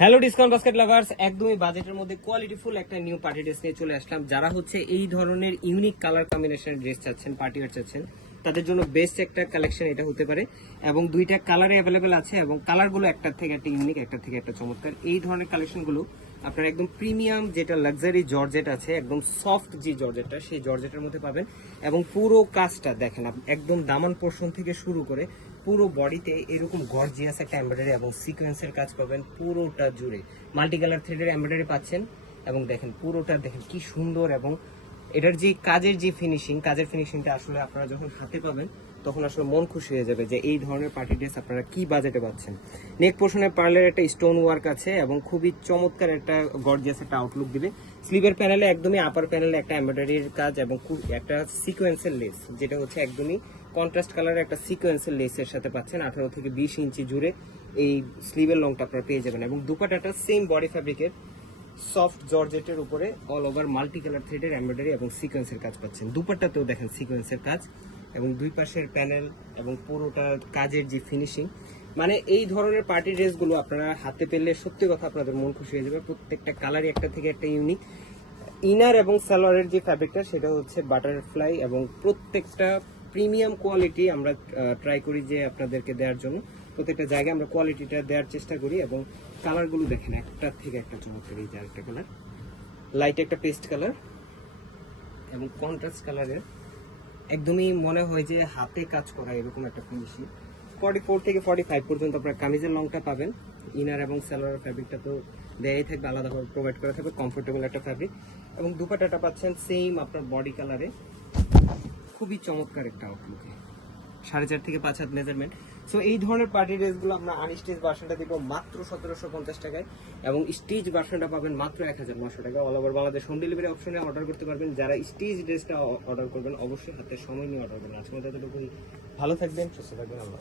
Hello discount basket lovers একদমই বাজেটের মধ্যে কোয়ালিটি ফুল একটা নিউ পার্টি ড্রেস নিয়ে চলে আসলাম। যারা হচ্ছে এই ধরনের ইউনিক কালার কম্বিনেশনের ড্রেস চাচ্ছেন পার্টি ওয়ার চাচ্ছেন, তাদের জন্য বেস্ট একটা কালেকশন এটা হতে পারে এবং দুইটা কালারে অ্যাভেলেবেল আছে এবং কালারগুলো একটার থেকে একটা ইউনিক একটা থেকে একটা চমৎকার। এই ধরনের কালেকশনগুলো আপনার একদম প্রিমিয়াম যেটা লাক্সারি জর্জেট আছে, একদম সফট যে জর্জেটটা সেই জর্জেটের মধ্যে পাবেন। এবং পুরো কাজটা দেখেন, একদম দামান পোর্শন থেকে শুরু করে পুরো বডিতে এরকম গর্জিয়াস একটা এমব্রয়ডারি এবং সিকোয়েন্সের কাজ পাবেন পুরোটা জুড়ে। মাল্টি কালার থ্রেডের এম্ব্রয়ডারি পাচ্ছেন এবং দেখেন পুরোটা দেখেন কি সুন্দর এবং এটার যে কাজের যে ফিনিশিং কাজের ফিনিশিংটা আসলে আপনারা যখন হাতে পাবেন তখন আসলে মন খুশি হয়ে যাবে যে এই ধরনের পার্টি ড্রেস আপনারা কি বাজেটে পাচ্ছেন। নেক পোর্শনে পার্লের একটা স্টোন ওয়ার্ক আছে এবং খুবই চমৎকার একটা গর্জিয়াস একটা আউটলুক দিবে। স্লিভের প্যানেলে একদমই আপার প্যানেলে একটা এমব্রয়ডারির কাজ এবং একটা সিকোয়েন্সের লেস যেটা হচ্ছে একদমই কন্ট্রাস্ট কালারের একটা সিকোয়েন্সের লেসের সাথে পাচ্ছেন। আঠারো থেকে বিশ ইঞ্চি জুড়ে এই স্লিভের লংটা আপনারা পেয়ে যাবেন এবং দুপাটাটা সেম বডি ফ্যাব্রিকের সফট জর্জেটের উপরে অল ওভার মাল্টি কালার থ্রেডের এমব্রয়ডারি এবং সিকোয়েন্সের কাজ পাচ্ছেন। দুপাট্টাতেও দেখেন সিকোয়েন্সের কাজ। এবং দুই পাশের প্যানেল এবং পুরোটা কাজের যে ফিনিশিং মানে এই ধরনের পার্টি ড্রেসগুলো আপনারা হাতে পেলে সত্যি কথা আপনাদের মন খুশি হয়ে যাবে। প্রত্যেকটা কালারই একটা থেকে একটা ইউনিক ইনার এবং সালোয়ারের যে ফ্যাব্রিকটা সেটা হচ্ছে বাটারফ্লাই এবং প্রত্যেকটা প্রিমিয়াম কোয়ালিটি আমরা ট্রাই করি যে আপনাদেরকে দেওয়ার জন্য। প্রত্যেকটা জায়গায় আমরা কোয়ালিটিটা দেওয়ার চেষ্টা করি এবং কালারগুলো দেখেন, একটা থেকে একটা চমৎকার এই যে আরেকটা কালার লাইট একটা পেস্ট কালার এবং কন্ট্রাস্ট কালারের একদমই মনে হয় যে হাতে কাজ করা এরকম একটা ফিনিশিং ফর্টি ফোর থেকে ফর্টি ফাইভ পর্যন্ত আপনার কামিজের লংটা পাবেন। ইনার এবং সালোয়ার ফ্যাব্রিকটা তো দেয়াই থাকবে আলাদাভাবে প্রোভাইড করা থাকবে কমফোর্টেবল একটা ফ্যাব্রিক এবং দুপাটাটা পাচ্ছেন সেম আপনার বডি কালারে খুবই চমৎকার একটা আউটলুকে সাড়ে চার থেকে পাঁচ হাত মেজারমেন্ট সো এই ধরনের পার্টি ড্রেসগুলো আমরা আনস্টিচ বাসনটা দিব মাত্র সতেরোশো পঞ্চাশ টাকায় এবং স্টেজ বাসনটা পাবেন মাত্র এক হাজার নশো টাকা all over Bangladesh home delivery অপশনে অর্ডার করতে পারবেন। যারা স্টেজ ড্রেসটা অর্ডার করবেন, অবশ্যই হাতে সময় নিয়ে অর্ডার করবেন। আজকে মতো ভালো থাকবেন, সুস্থ থাকবেন, আল্লাহ